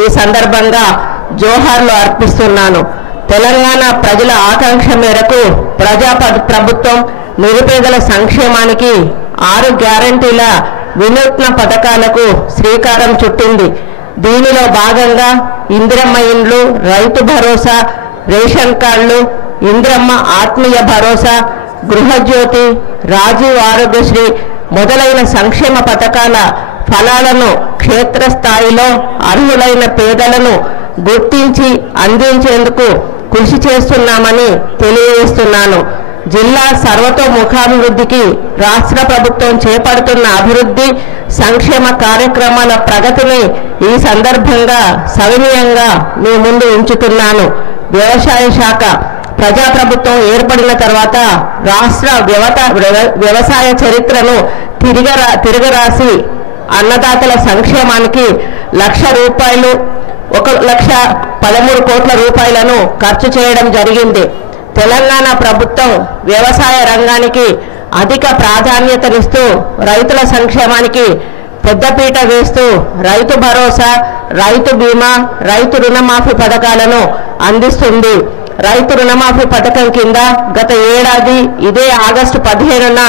ఈ సందర్భంగా జోహార్లు అర్పిస్తున్నాను. తెలంగాణ ప్రజల ఆకాంక్ష మేరకు ప్రజా ప్రభుత్వం నిరుపేదల సంక్షేమానికి 6 గ్యారంటీల వినూత్న పథకాలకు శ్రీకారం చుట్టింది. దీనిలో భాగంగా ఇందిరమ్మ ఇండ్లు, రైతు భరోసా, రేషన్ కార్డులు, ఇందిరమ్మ ఆత్మీయ భరోసా, గృహజ్యోతి, రాజీవ్ ఆరోగ్యశ్రీ మొదలైన సంక్షేమ పథకాల ఫలాలను క్షేత్రస్థాయిలో అర్హులైన పేదలను గుర్తించి అందించేందుకు కృషి చేస్తున్నామని తెలియజేస్తున్నాను. జిల్లా సర్వతోముఖాభివృద్ధికి రాష్ట్ర ప్రభుత్వం చేపడుతున్న అభివృద్ధి సంక్షేమ కార్యక్రమాల ప్రగతిని ఈ సందర్భంగా సవినయంగా మీ ముందు ఉంచుతున్నాను. వ్యవసాయ శాఖ ప్రజాప్రభుత్వం ఏర్పడిన తర్వాత రాష్ట్ర వ్యవసాయ చరిత్రను తిరగరాసి అన్నదాతల సంక్షేమానికి ₹1,00,000 1,13 కోట్ల రూపాయలను ఖర్చు చేయడం జరిగింది. తెలంగాణ ప్రభుత్వం వ్యవసాయ రంగానికి అధిక ప్రాధాన్యతనిస్తూ రైతుల సంక్షేమానికి పెద్దపీట వేస్తూ రైతు భరోసా, రైతు బీమా, రైతు రుణమాఫీ పథకాలను అందిస్తుంది. రైతు రుణమాఫీ పథకం కింద గత ఏడాది ఇదే ఆగస్టు 15న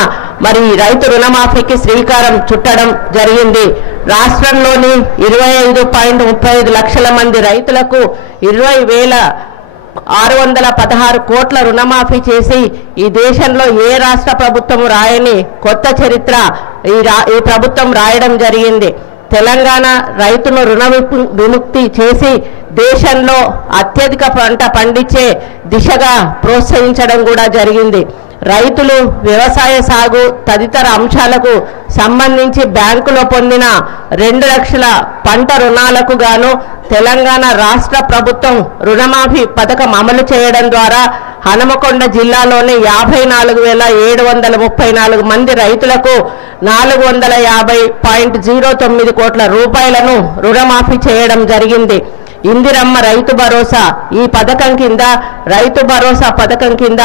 రైతు రుణమాఫీకి శ్రీకారం చుట్టడం జరిగింది. రాష్ట్రంలోని 25.35 లక్షల మంది రైతులకు 20,616 కోట్ల రుణమాఫీ చేసి ఈ దేశంలో ఏ రాష్ట్ర ప్రభుత్వం రాయని కొత్త చరిత్ర ఈ ప్రభుత్వం రాయడం జరిగింది. తెలంగాణ రైతును రుణ విముక్తి చేసి దేశంలో అత్యధిక పంట పండించే దిశగా ప్రోత్సహించడం కూడా జరిగింది. రైతులు వ్యవసాయ సాగు తదితర అంశాలకు సంబంధించి బ్యాంకులో పొందిన 2 లక్షల పంట రుణాలకు గాను తెలంగాణ రాష్ట్ర ప్రభుత్వం రుణమాఫీ పథకం అమలు చేయడం ద్వారా హనుమకొండ జిల్లాలోని 54,734 మంది రైతులకు 450.09 కోట్ల రూపాయలను రుణమాఫీ చేయడం జరిగింది. ఇందిరమ్మ రైతు భరోసా ఈ పథకం కింద రైతు భరోసా పథకం కింద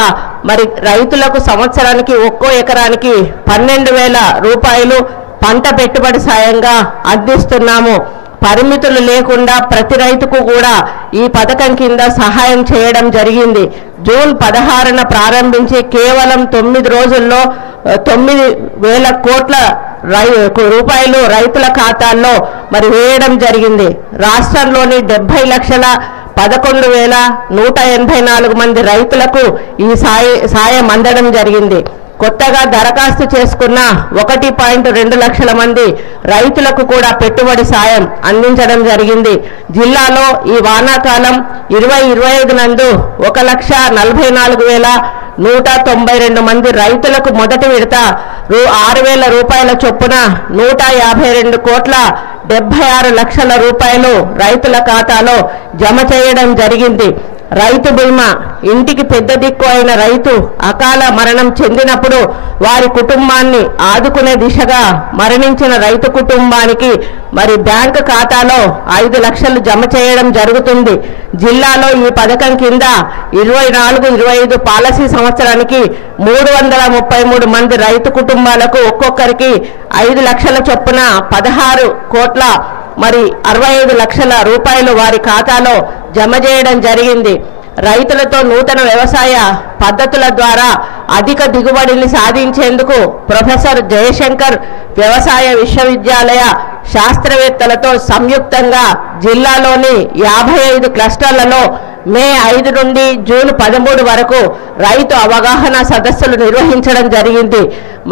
రైతులకు సంవత్సరానికి ఒక్కో ఎకరానికి 12,000 రూపాయలు పంట పెట్టుబడి సాయంగా అందిస్తున్నాము. పరిమితులు లేకుండా ప్రతి రైతుకు కూడా ఈ పథకం కింద సహాయం చేయడం జరిగింది. జూన్ 16న ప్రారంభించి కేవలం 9 రోజుల్లో 9,000 కోట్ల రూపాయలు రైతుల ఖాతాల్లో వేయడం జరిగింది. రాష్ట్రంలోని 70,11,184 మంది రైతులకు ఈ సాయం అందడం జరిగింది. కొత్తగా దరఖాస్తు చేసుకున్న 1.2 లక్షల మంది రైతులకు కూడా పెట్టుబడి సాయం అందించడం జరిగింది. జిల్లాలో ఈ వానాకాలం 2025 నందు 1,44,192 మంది రైతులకు మొదటి విడత 6,000 రూపాయల చొప్పున 152 కోట్ల 76 లక్షల రూపాయలు రైతుల ఖాతాలో జమ చేయడం జరిగింది. రైతు బీమా ఇంటికి పెద్ద దిక్కు అయిన రైతు అకాల మరణం చెందినప్పుడు వారి కుటుంబాన్ని ఆదుకునే దిశగా మరణించిన రైతు కుటుంబానికి బ్యాంకు ఖాతాలో 5 లక్షలు జమ చేయడం జరుగుతుంది. జిల్లాలో ఈ పథకం కింద 24-25 పాలసీ సంవత్సరానికి 333 మంది రైతు కుటుంబాలకు ఒక్కొక్కరికి 5 లక్షల చొప్పున 16 కోట్ల 65 లక్షల రూపాయలు వారి ఖాతాలో జమ చేయడం జరిగింది. రైతులతో నూతన వ్యవసాయ పద్ధతుల ద్వారా అధిక దిగుబడిని సాధించేందుకు ప్రొఫెసర్ జయశంకర్ వ్యవసాయ విశ్వవిద్యాలయ శాస్త్రవేత్తలతో సంయుక్తంగా జిల్లాలోని 55 క్లస్టర్లలో మే 5 నుండి జూన్ 13 వరకు రైతు అవగాహన సదస్సులు నిర్వహించడం జరిగింది.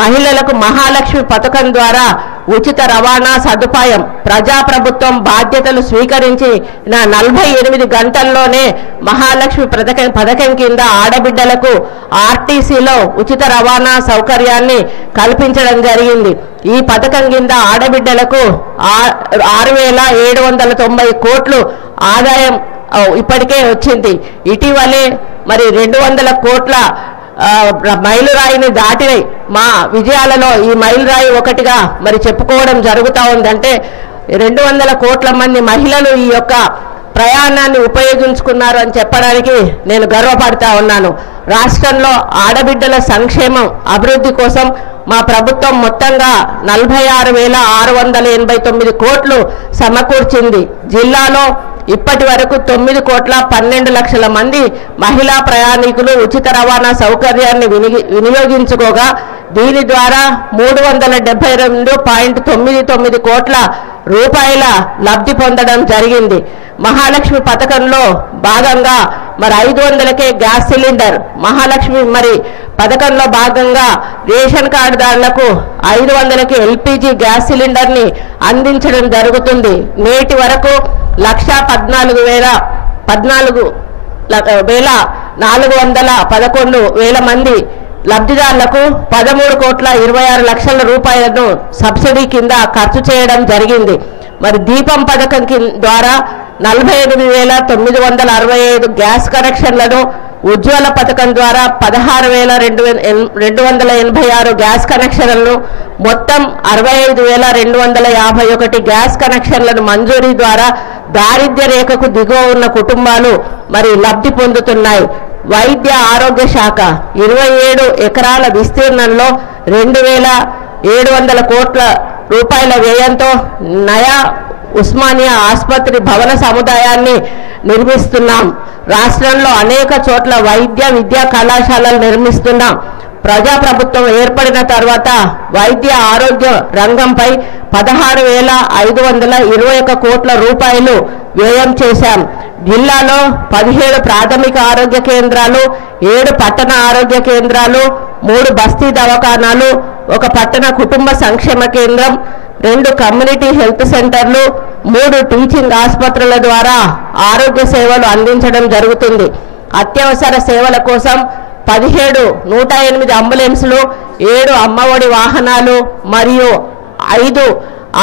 మహిళలకు మహాలక్ష్మి పథకం ద్వారా ఉచిత రవాణా సదుపాయం ప్రజాప్రభుత్వం బాధ్యతలు స్వీకరించి 48 గంటల్లోనే మహాలక్ష్మి పథకం కింద ఆడబిడ్డలకు ఆర్టీసీలో ఉచిత రవాణా సౌకర్యాన్ని కల్పించడం జరిగింది. ఈ పథకం కింద ఆడబిడ్డలకు 6,790 కోట్లు ఆదాయం ఇప్పటికే వచ్చింది. ఇటీవలే 200 కోట్ల మైలురాయిని దాటినాయి. మా విజయాలలో ఈ మైలురాయి ఒకటిగా చెప్పుకోవడం జరుగుతూ ఉందంటే 200 కోట్ల మంది మహిళలు ఈ యొక్క ప్రయాణాన్ని ఉపయోగించుకున్నారు అని చెప్పడానికి నేను గర్వపడతా ఉన్నాను. రాష్ట్రంలో ఆడబిడ్డల సంక్షేమం అభివృద్ధి కోసం మా ప్రభుత్వం మొత్తంగా 46,689 కోట్లు సమకూర్చింది. జిల్లాలో ఇప్పటి వరకు 9,12,00,000 మంది మహిళా ప్రయాణికులు ఉచిత రవాణా సౌకర్యాన్ని వినియోగించుకోగా దీని ద్వారా 372.99 కోట్ల రూపాయల లబ్ధి పొందడం జరిగింది. మహాలక్ష్మి పథకంలో భాగంగా మరి 500కే గ్యాస్ సిలిండర్, మహాలక్ష్మి మరి పథకంలో భాగంగా రేషన్ కార్డుదారులకు 500కి ఎల్పిజి గ్యాస్ సిలిండర్ని అందించడం జరుగుతుంది. నేటి వరకు 1,14,411 మంది లబ్ధిదారులకు 13,26,00,000 రూపాయలను సబ్సిడీ కింద ఖర్చు చేయడం జరిగింది. మరి దీపం పథకం ద్వారా 48,965 గ్యాస్ కనెక్షన్లను, ఉజ్వల పథకం ద్వారా 16,286 గ్యాస్ కనెక్షన్లను, మొత్తం 65,251 గ్యాస్ కనెక్షన్లను మంజూరీ ద్వారా దారిద్ర్య రేఖకు దిగువ ఉన్న కుటుంబాలు మరి లబ్ధి పొందుతున్నాయి. వైద్య ఆరోగ్య శాఖ 27 ఎకరాల విస్తీర్ణంలో 2,700 కోట్ల రూపాయల వ్యయంతో నయా ఉస్మానియా ఆసుపత్రి భవన సముదాయాన్ని నిర్మిస్తున్నాం. రాష్ట్రంలో అనేక చోట్ల వైద్య విద్యా కళాశాలలు నిర్మిస్తున్నాం. ప్రజాప్రభుత్వం ఏర్పడిన తర్వాత వైద్య ఆరోగ్య రంగంపై 16,521 కోట్ల రూపాయలు వ్యయం చేశాం. జిల్లాలో 17 ప్రాథమిక ఆరోగ్య కేంద్రాలు, 7 పట్టణ ఆరోగ్య కేంద్రాలు, 3 బస్తీ దవాఖానాలు, 1 పట్టణ కుటుంబ సంక్షేమ కేంద్రం, 2 కమ్యూనిటీ హెల్త్ సెంటర్లు, 3 టీచింగ్ ఆసుపత్రుల ద్వారా ఆరోగ్య సేవలు అందించడం జరుగుతుంది. అత్యవసర సేవల కోసం 108 అంబులెన్సులు, 7 అమ్మఒడి వాహనాలు మరియు 5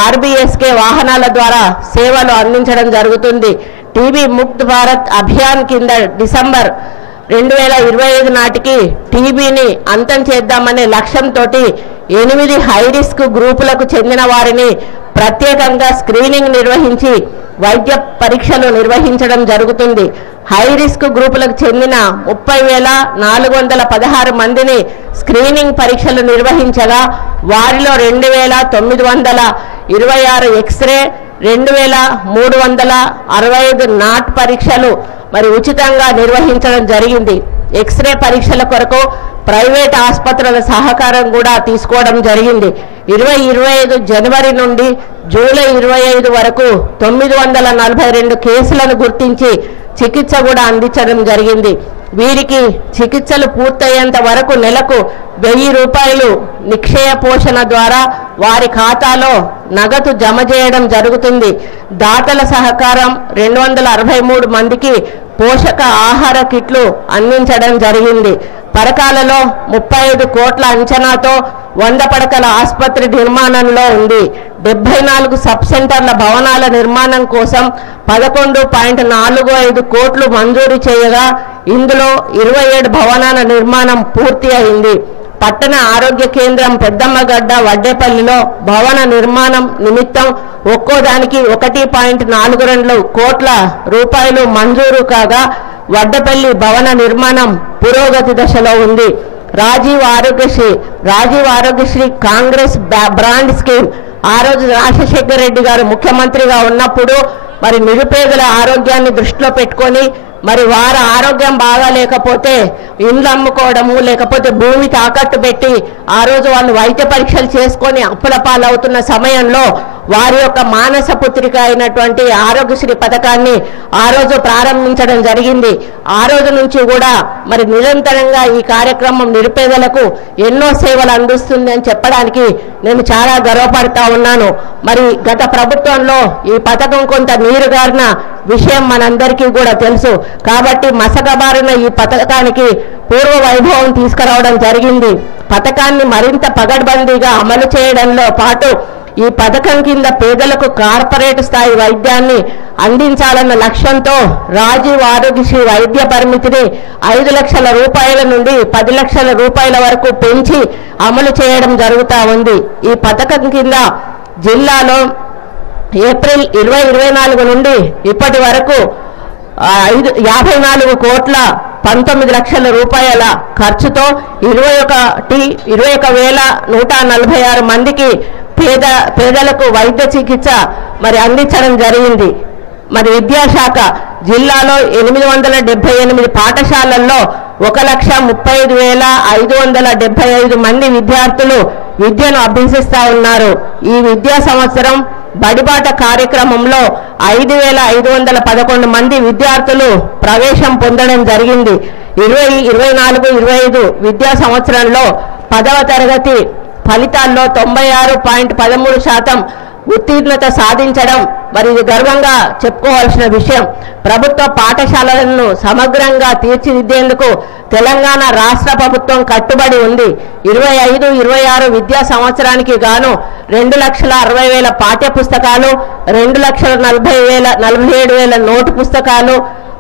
ఆర్బీఎస్కే వాహనాల ద్వారా సేవలు అందించడం జరుగుతుంది. టీబీ ముక్త్ భారత్ అభియాన్ కింద డిసెంబర్ 2025 నాటికి టీబీని అంతం చేద్దామనే లక్ష్యంతో 8 హై రిస్క్ గ్రూపులకు చెందిన వారిని ప్రత్యేకంగా స్క్రీనింగ్ నిర్వహించి వైద్య పరీక్షలు నిర్వహించడం జరుగుతుంది. హై రిస్క్ గ్రూపులకు చెందిన 30,416 మందిని స్క్రీనింగ్ పరీక్షలు నిర్వహించగా వారిలో 2,926 ఎక్స్రే, 2,365 నాట్ పరీక్షలు మరి ఉచితంగా నిర్వహించడం జరిగింది. ఎక్స్రే పరీక్షల కొరకు ప్రైవేట్ ఆసుపత్రుల సహకారం కూడా తీసుకోవడం జరిగింది. 2025 జనవరి నుండి జూలై 25 వరకు 942 కేసులను గుర్తించి చికిత్స కూడా అందించడం జరిగింది. వీరికి చికిత్సలు పూర్తయ్యేంత వరకు నెలకు 1,000 రూపాయలు నిక్షయ పోషణ ద్వారా వారి ఖాతాలో నగదు జమ చేయడం జరుగుతుంది. దాతల సహకారం 263 మందికి పోషక ఆహార కిట్లు అందించడం జరిగింది. పరకాలలో 35 కోట్ల అంచనాతో 100 పడకల ఆసుపత్రి నిర్మాణంలో ఉంది. 74 సబ్ సెంటర్ల భవనాల నిర్మాణం కోసం 11.45 కోట్లు మంజూరు చేయగా ఇందులో 27 భవనాల నిర్మాణం పూర్తి అయింది. పట్టణ ఆరోగ్య కేంద్రం పెద్దమ్మగడ్డ వడ్డేపల్లిలో భవన నిర్మాణం నిమిత్తం ఒక్కోదానికి 1.42 కోట్ల రూపాయలు మంజూరు కాగా వడ్డపల్లి భవన నిర్మాణం పురోగతి దశలో ఉంది. రాజీవ్ ఆరోగ్యశ్రీ కాంగ్రెస్ బ్రాండ్ స్కీమ్ ఆ రోజు రాజశేఖర రెడ్డి గారు ముఖ్యమంత్రిగా ఉన్నప్పుడు మరి నిరుపేదల ఆరోగ్యాన్ని దృష్టిలో పెట్టుకొని మరి వారి ఆరోగ్యం బాగా లేకపోతే ఇండ్లు అమ్ముకోవడము లేకపోతే భూమి తాకట్టు పెట్టి ఆ రోజు వాళ్ళు వైద్య పరీక్షలు చేసుకొని అప్పుల పాలవుతున్న సమయంలో వారి యొక్క మానస పుత్రిక అయినటువంటి ఆరోగ్యశ్రీ పథకాన్ని ఆ రోజు ప్రారంభించడం జరిగింది. ఆ రోజు నుంచి కూడా మరి నిరంతరంగా ఈ కార్యక్రమం నిరుపేదలకు ఎన్నో సేవలు అందిస్తుంది అని చెప్పడానికి నేను చాలా గర్వపడతా ఉన్నాను. మరి గత ప్రభుత్వంలో ఈ పథకం కొంత నీరుగారిన విషయం మనందరికీ కూడా తెలుసు. కాబట్టి మసకబారిన ఈ పథకానికి పూర్వ వైభవం తీసుకురావడం జరిగింది. పథకాన్ని మరింత పగడ్బందీగా అమలు చేయడంలో పాటు ఈ పథకం కింద పేదలకు కార్పొరేట్ స్థాయి వైద్యాన్ని అందించాలన్న లక్ష్యంతో రాజీవ్ ఆరోగ్యశ్రీ వైద్య పరిమితిని 5 లక్షల రూపాయల నుండి 10 లక్షల రూపాయల వరకు పెంచి అమలు చేయడం జరుగుతూ ఉంది. ఈ పథకం కింద జిల్లాలో ఏప్రిల్ 2024 నుండి ఇప్పటి వరకు 54 కోట్ల 19 లక్షల రూపాయల ఖర్చుతో 21,146 మందికి పేదలకు వైద్య చికిత్స మరి అందించడం జరిగింది. మరి విద్యాశాఖ జిల్లాలో 878 పాఠశాలల్లో 1,35,575 మంది విద్యార్థులు విద్యను అభ్యసిస్తా ఉన్నారు. ఈ విద్యా సంవత్సరం బడిబాట కార్యక్రమంలో 5,511 మంది విద్యార్థులు ప్రవేశం పొందడం జరిగింది. 2024-25 విద్యా సంవత్సరంలో 10వ తరగతి ఫలితాల్లో 96.13% ఉత్తీర్ణత సాధించడం మరి ఇది గర్వంగా చెప్పుకోవాల్సిన విషయం. ప్రభుత్వ పాఠశాలలను సమగ్రంగా తీర్చిదిద్దేందుకు తెలంగాణ రాష్ట్ర ప్రభుత్వం కట్టుబడి ఉంది. 25-26 విద్యా సంవత్సరానికి గాను 2,60,000 పాఠ్య పుస్తకాలు, 2,47,000 నోటు పుస్తకాలు,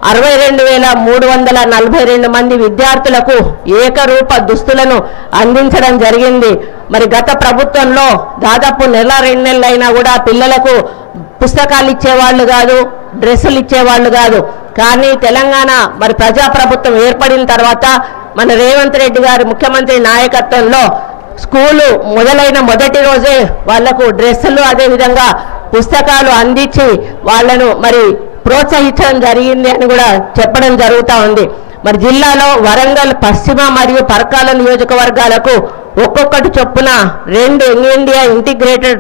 62,342 మంది విద్యార్థులకు ఏకరూప దుస్తులను అందించడం జరిగింది. మరి గత ప్రభుత్వంలో దాదాపు నెల 2 నెలలైనా కూడా పిల్లలకు పుస్తకాలు ఇచ్చేవాళ్ళు కాదు, డ్రెస్సులు ఇచ్చేవాళ్ళు కాదు. కానీ తెలంగాణ మరి ప్రజాప్రభుత్వం ఏర్పడిన తర్వాత మన రేవంత్ రెడ్డి గారి ముఖ్యమంత్రి నాయకత్వంలో స్కూలు మొదలైన మొదటి రోజే వాళ్లకు డ్రెస్సులు అదేవిధంగా పుస్తకాలు అందించి వాళ్ళను మరి ప్రోత్సహించడం జరిగింది అని కూడా చెప్పడం జరుగుతూ ఉంది. మరి జిల్లాలో వరంగల్ పశ్చిమ మరియు పరకాల నియోజకవర్గాలకు ఒక్కొక్కటి చొప్పున 2 ఇండియా ఇంటిగ్రేటెడ్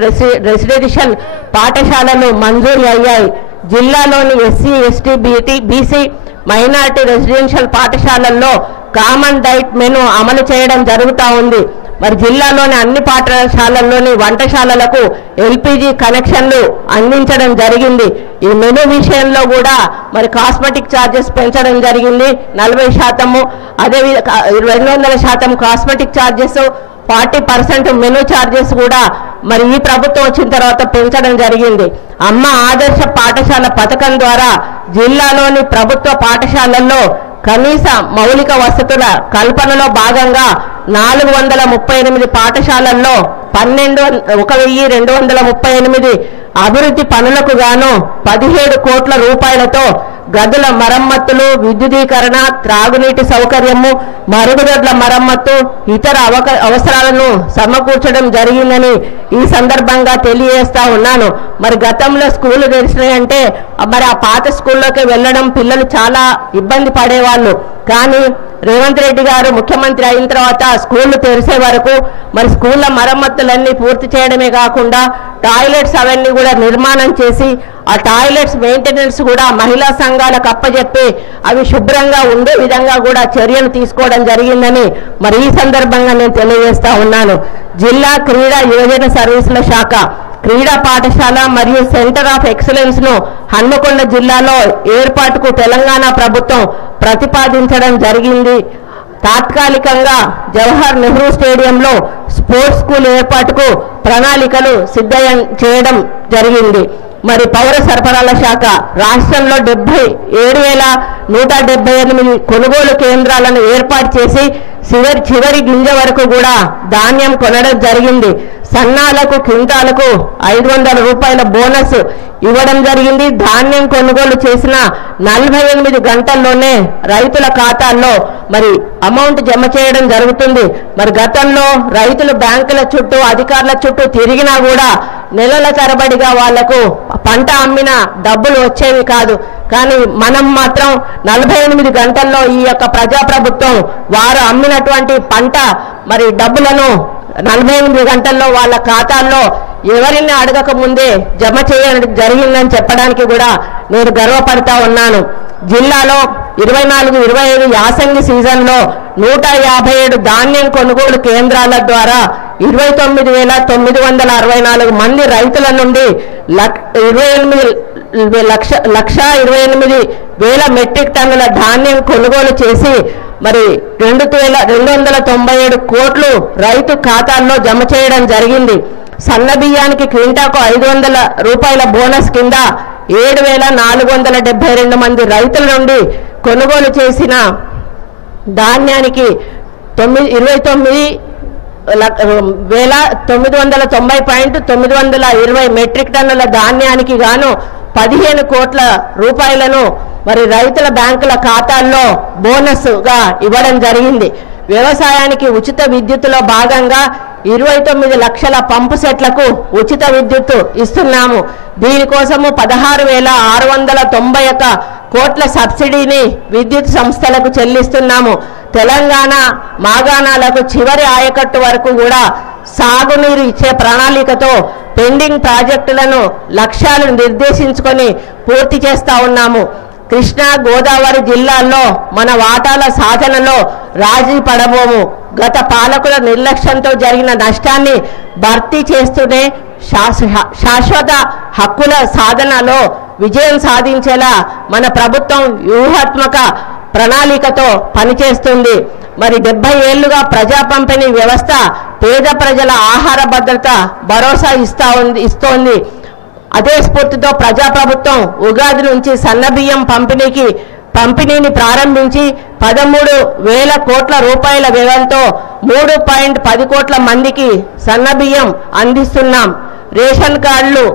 రెసిడెన్షియల్ పాఠశాలలు మంజూరు అయ్యాయి. జిల్లాలోని SC, ST, BC, minority residential పాఠశాలల్లో కామన్ డైట్ మెను అమలు చేయడం జరుగుతూ ఉంది. మరి జిల్లాలోని అన్ని పాఠశాలల్లోని వంటశాలలకు ఎల్పిజి కనెక్షన్లు అందించడం జరిగింది. ఈ మెను విషయంలో కూడా మరి కాస్మెటిక్ ఛార్జెస్ పెంచడం జరిగింది 40%, అదేవిధంగా 200% కాస్మెటిక్ ఛార్జెస్, 40% మెను ఛార్జెస్ కూడా మరి ఈ ప్రభుత్వం వచ్చిన తర్వాత పెంచడం జరిగింది. అమ్మ ఆదర్శ పాఠశాల పథకం ద్వారా జిల్లాలోని ప్రభుత్వ పాఠశాలల్లో కనీస మౌలిక వసతుల కల్పనలో భాగంగా 438 పాఠశాలల్లో 1,238 అభివృద్ధి పనులకు గాను 17 కోట్ల రూపాయలతో గదుల మరమ్మతులు, విద్యుదీకరణ, త్రాగునీటి సౌకర్యము, మరుగుదొడ్ల మరమ్మతు, ఇతర అవసరాలను సమకూర్చడం జరిగిందని ఈ సందర్భంగా తెలియజేస్తా ఉన్నాను. మరి గతంలో స్కూళ్ళు తెరిచినాయంటే మరి ఆ పాత స్కూల్లోకి వెళ్ళడం పిల్లలు చాలా ఇబ్బంది పడేవాళ్ళు. కానీ రేవంత్ రెడ్డి గారు ముఖ్యమంత్రి అయిన తర్వాత స్కూళ్ళు తెరిసే వరకు మరి స్కూళ్ళ మరమ్మతులన్నీ పూర్తి చేయడమే కాకుండా టాయిలెట్స్ అవన్నీ కూడా నిర్మాణం చేసి ఆ టాయిలెట్స్ మెయింటెనెన్స్ కూడా మహిళా సంఘాలకు అప్పచెప్పి అవి శుభ్రంగా ఉండే విధంగా కూడా చర్యలు తీసుకోవడం జరిగిందని మరి ఈ సందర్భంగా నేను తెలియజేస్తా ఉన్నాను. జిల్లా క్రీడా యువజన సర్వీసుల శాఖ క్రీడా పాఠశాల మరియు సెంటర్ ఆఫ్ ఎక్సలెన్స్ ను హన్మకొండ జిల్లాలో ఏర్పాటుకు తెలంగాణ ప్రభుత్వం ప్రతిపాదించడం జరిగింది. తాత్కాలికంగా జవహర్ నెహ్రూ స్టేడియంలో స్పోర్ట్స్ స్కూల్ ఏర్పాటుకు ప్రణాళికలు సిద్ధం చేయడం జరిగింది. మరి పౌర సరఫరాల శాఖ రాష్ట్రంలో 77,178 కొనుగోలు కేంద్రాలను ఏర్పాటు చేసి చివరి గింజ వరకు కూడా ధాన్యం కొనడం జరిగింది. సన్నాలకు క్వింటాలకు 500 రూపాయల బోనస్ ఇవ్వడం జరిగింది. ధాన్యం కొనుగోలు చేసిన 48 గంటల్లోనే రైతుల ఖాతాల్లో మరి అమౌంట్ జమ చేయడం జరుగుతుంది. మరి గతంలో రైతులు బ్యాంకుల చుట్టూ అధికారుల చుట్టూ తిరిగినా కూడా నెలల తరబడిగా వాళ్లకు పంట అమ్మిన డబ్బులు వచ్చేవి కాదు. కానీ మనం మాత్రం 48 గంటల్లో ఈ యొక్క ప్రజాప్రభుత్వం వారు అమ్మినటువంటి పంట మరి డబ్బులను 48 గంటల్లో వాళ్ళ ఖాతాల్లో ఎవరిని అడగక ముందే జమ చేయడం జరిగిందని చెప్పడానికి కూడా నేను గర్వపడతా ఉన్నాను. జిల్లాలో 24-25 యాసంగి సీజన్లో 157 ధాన్యం కొనుగోలు కేంద్రాల ద్వారా 29,964 మంది రైతుల నుండి 1,28,000 మెట్రిక్ టన్నుల ధాన్యం కొనుగోలు చేసి మరి 2,297 కోట్లు రైతు ఖాతాల్లో జమ చేయడం జరిగింది. సన్న బియ్యానికి క్వింటాకు 500 రూపాయల బోనస్ కింద 7,472 మంది రైతుల నుండి కొనుగోలు చేసిన ధాన్యానికి 29,990.920 మెట్రిక్ టన్నుల ధాన్యానికి గాను 15 కోట్ల రూపాయలను మరి రైతుల బ్యాంకుల ఖాతాల్లో బోనస్గా ఇవ్వడం జరిగింది. వ్యవసాయానికి ఉచిత విద్యుత్తులో భాగంగా 29 లక్షల పంపు సెట్లకు ఉచిత విద్యుత్తు ఇస్తున్నాము. దీనికోసము 16,691 కోట్ల సబ్సిడీని విద్యుత్ సంస్థలకు చెల్లిస్తున్నాము. తెలంగాణ మాగాణాలకు చివరి ఆయకట్టు వరకు కూడా సాగునీరు ఇచ్చే ప్రణాళికతో పెండింగ్ ప్రాజెక్టులను లక్ష్యాలు నిర్దేశించుకొని పూర్తి చేస్తా ఉన్నాము. కృష్ణా గోదావరి జిల్లాల్లో మన వాటాల సాధనలో రాజీ పడబోము. గత పాలకుల నిర్లక్ష్యంతో జరిగిన నష్టాన్ని భర్తీ చేస్తూనే శాశ్వత హక్కుల సాధనలో విజయం సాధించేలా మన ప్రభుత్వం వ్యూహాత్మక ప్రణాళికతో పనిచేస్తుంది. మరి 70 ఏళ్లుగా ప్రజా పంపిణీ వ్యవస్థ పేద ప్రజల ఆహార భద్రత భరోసా ఇస్తోంది. అదే స్ఫూర్తితో ప్రజాప్రభుత్వం ఉగాది నుంచి సన్నబియ్యం పంపిణీని ప్రారంభించి 13,000 కోట్ల రూపాయల వ్యయంతో 3.10 కోట్ల మందికి సన్నబియ్యం అందిస్తున్నాం. రేషన్ కార్డులు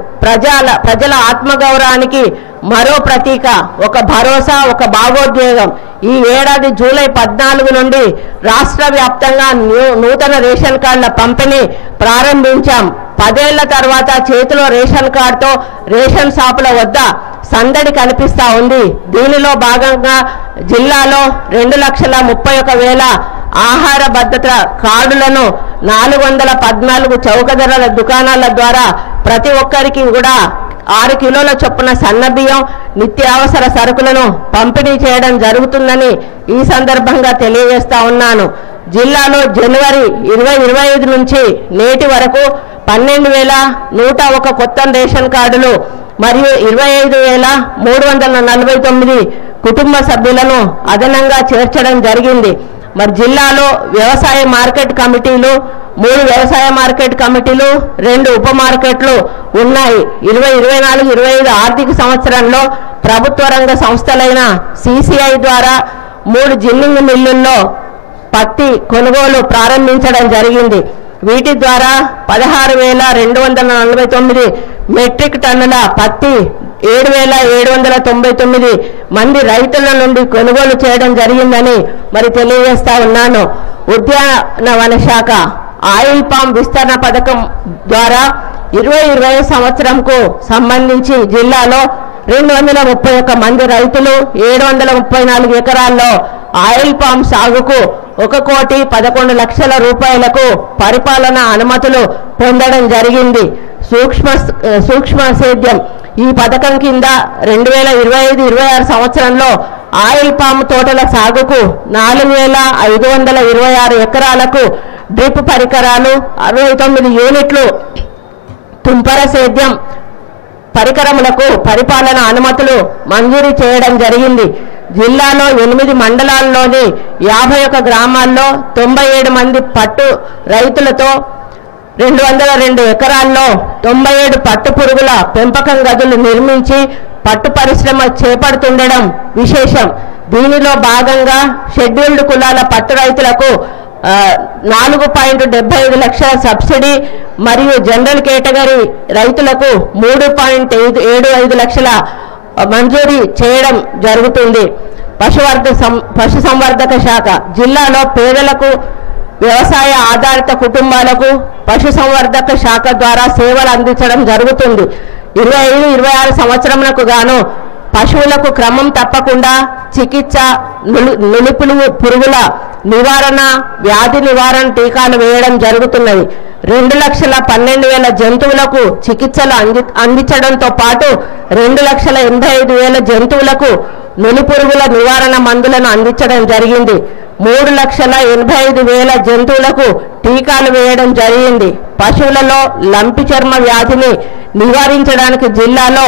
ప్రజల ఆత్మగౌరవానికి మరో ప్రతీక, ఒక భరోసా, ఒక భావోద్వేగం. ఈ ఏడాది జూలై 14 నుండి రాష్ట్ర వ్యాప్తంగా నూతన రేషన్ కార్డుల పంపిణీ ప్రారంభించాం. 10 ఏళ్ల తర్వాత చేతిలో రేషన్ కార్డుతో రేషన్ షాపుల వద్ద సందడి కనిపిస్తా ఉంది. దీనిలో భాగంగా జిల్లాలో 2,31,000 ఆహార భద్రత కార్డులను 414 చౌక ధరల దుకాణాల ద్వారా ప్రతి ఒక్కరికి కూడా 6 కిలోల చొప్పున సన్నబియ్యం, నిత్యావసర సరుకులను పంపిణీ చేయడం జరుగుతుందని ఈ సందర్భంగా తెలియజేస్తా ఉన్నాను. జిల్లాలో జనవరి 2025 నుంచి నేటి వరకు 12,101 కొత్త రేషన్ కార్డులు మరియు 25,349 కుటుంబ సభ్యులను అదనంగా చేర్చడం జరిగింది. మరి జిల్లాలో వ్యవసాయ మార్కెట్ కమిటీలు 3 వ్యవసాయ మార్కెట్ కమిటీలు 2 ఉప మార్కెట్లు ఉన్నాయి. 2024-25 ఆర్థిక సంవత్సరంలో ప్రభుత్వ రంగ సంస్థలైన CCI ద్వారా 3 జిన్నింగ్ మిల్లుల్లో పత్తి కొనుగోలు ప్రారంభించడం జరిగింది. వీటి ద్వారా 16,249 మెట్రిక్ టన్నుల పత్తి 7,799 మంది రైతుల నుండి కొనుగోలు చేయడం జరిగిందని మరి తెలియజేస్తా ఉన్నాను. ఉద్యానవన శాఖ ఆయిల్ పామ్ విస్తరణ పథకం ద్వారా 2020 సంవత్సరంకు సంబంధించి జిల్లాలో 231 మంది రైతులు 734 ఎకరాల్లో ఆయిల్ పామ్ సాగుకు 1,11,00,000 రూపాయలకు పరిపాలన అనుమతులు పొందడం జరిగింది. సూక్ష్మ సేద్యం ఈ పథకం కింద 2025-26 సంవత్సరంలో ఆయిల్ పామ్ తోటల సాగుకు 4,526 ఎకరాలకు డ్రిప్ పరికరాలు, 69 యూనిట్లు తుంపర సేద్యం పరికరములకు పరిపాలన అనుమతులు మంజూరు చేయడం జరిగింది. జిల్లాలో 8 మండలాల్లోని 51 గ్రామాల్లో 97 మంది పట్టు రైతులతో 202 ఎకరాల్లో 97 పట్టు పురుగుల పెంపకం గదులు నిర్మించి పట్టు పరిశ్రమ చేపడుతుండడం విశేషం. దీనిలో భాగంగా షెడ్యూల్డ్ కులాల పట్టు రైతులకు 4.75 లక్షల సబ్సిడీ మరియు జనరల్ కేటగిరీ రైతులకు 3.75 లక్షల మంజూరీ చేయడం జరుగుతుంది. పశుసంవర్ధక శాఖ జిల్లాలో పేదలకు, వ్యవసాయ ఆధారిత కుటుంబాలకు పశుసంవర్ధక శాఖ ద్వారా సేవలు అందించడం జరుగుతుంది. 25-26 సంవత్సరములకు గాను పశువులకు క్రమం తప్పకుండా చికిత్స, నులిపులు పురుగుల నివారణ, వ్యాధి నివారణ టీకాలు వేయడం జరుగుతున్నది. 2,12,000 జంతువులకు చికిత్సలు అందించడంతో పాటు 2,85,000 జంతువులకు నులిపురుగుల నివారణ మందులను అందించడం జరిగింది. 3,85,000 జంతువులకు టీకాలు వేయడం జరిగింది. పశువులలో లంపి చర్మ వ్యాధిని నివారించడానికి జిల్లాలో